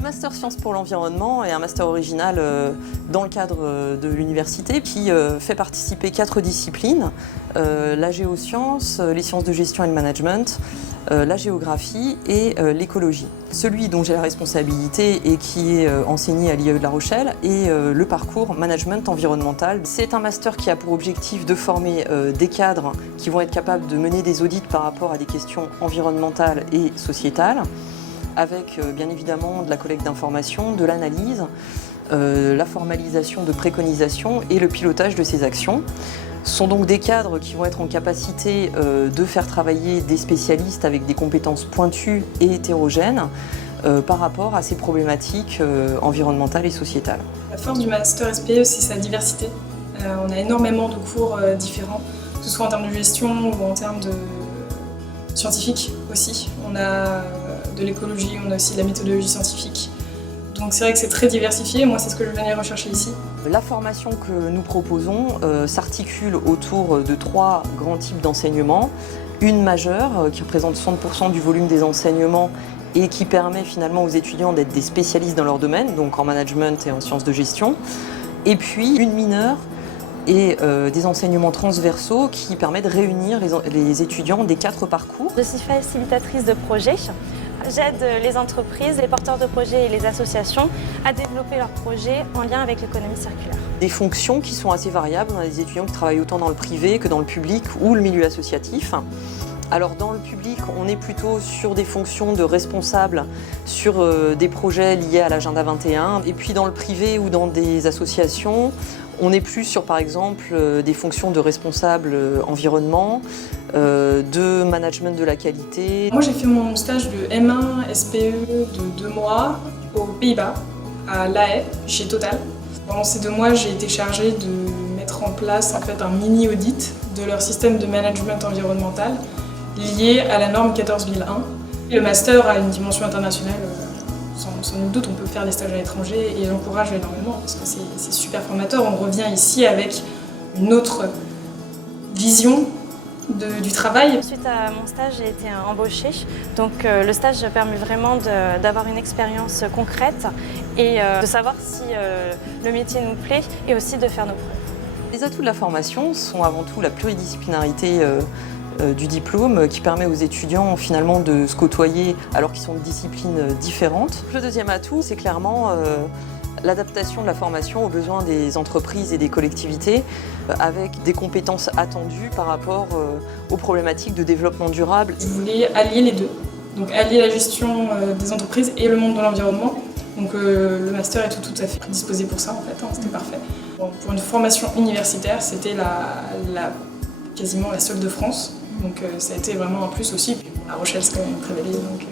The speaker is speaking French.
Le master Sciences pour l'environnement est un master original dans le cadre de l'université qui fait participer 4 disciplines, la géoscience, les sciences de gestion et le management, la géographie et l'écologie. Celui dont j'ai la responsabilité et qui est enseigné à l'IAE de La Rochelle est le parcours management environnemental. C'est un master qui a pour objectif de former des cadres qui vont être capables de mener des audits par rapport à des questions environnementales et sociétales, avec bien évidemment de la collecte d'informations, de l'analyse, la formalisation de préconisations et le pilotage de ces actions. Ce sont donc des cadres qui vont être en capacité de faire travailler des spécialistes avec des compétences pointues et hétérogènes par rapport à ces problématiques environnementales et sociétales. La force du master SPE, c'est sa diversité. On a énormément de cours différents, que ce soit en termes de gestion ou en termes de scientifique aussi. On a de l'écologie, on a aussi de la méthodologie scientifique. Donc c'est vrai que c'est très diversifié, moi c'est ce que je venais rechercher ici. La formation que nous proposons s'articule autour de 3 grands types d'enseignements. Une majeure qui représente 60% du volume des enseignements et qui permet finalement aux étudiants d'être des spécialistes dans leur domaine, donc en management et en sciences de gestion. Et puis une mineure et des enseignements transversaux qui permettent de réunir les étudiants des 4 parcours. Je suis facilitatrice de projets. J'aide les entreprises, les porteurs de projets et les associations à développer leurs projets en lien avec l'économie circulaire. Des fonctions qui sont assez variables. On a des étudiants qui travaillent autant dans le privé que dans le public ou le milieu associatif. Alors dans le public, on est plutôt sur des fonctions de responsables sur des projets liés à l'agenda 21. Et puis dans le privé ou dans des associations, on est plus sur par exemple des fonctions de responsable environnement, de management de la qualité. Moi j'ai fait mon stage de M1 SPE de 2 mois aux Pays-Bas, à La Haye, chez Total. Pendant ces 2 mois, j'ai été chargée de mettre en place en fait, un mini-audit de leur système de management environnemental lié à la norme 14001. Le master a une dimension internationale, sans nul doute, on peut faire des stages à l'étranger et j'encourage énormément parce que c'est super formateur. On revient ici avec une autre vision du travail. Suite à mon stage, j'ai été embauchée. Donc le stage permet vraiment d'avoir une expérience concrète et de savoir si le métier nous plaît et aussi de faire nos preuves. Les atouts de la formation sont avant tout la pluridisciplinarité du diplôme qui permet aux étudiants finalement de se côtoyer alors qu'ils sont de disciplines différentes. Le deuxième atout, c'est clairement l'adaptation de la formation aux besoins des entreprises et des collectivités avec des compétences attendues par rapport aux problématiques de développement durable. Je voulais allier les deux, donc allier la gestion des entreprises et le monde de l'environnement. Donc le master est tout à fait disposé pour ça en fait, c'était parfait. Bon, pour une formation universitaire, c'était quasiment la seule de France, donc ça a été vraiment un plus aussi. Puis bon, La Rochelle c'est quand même une très belle ville, donc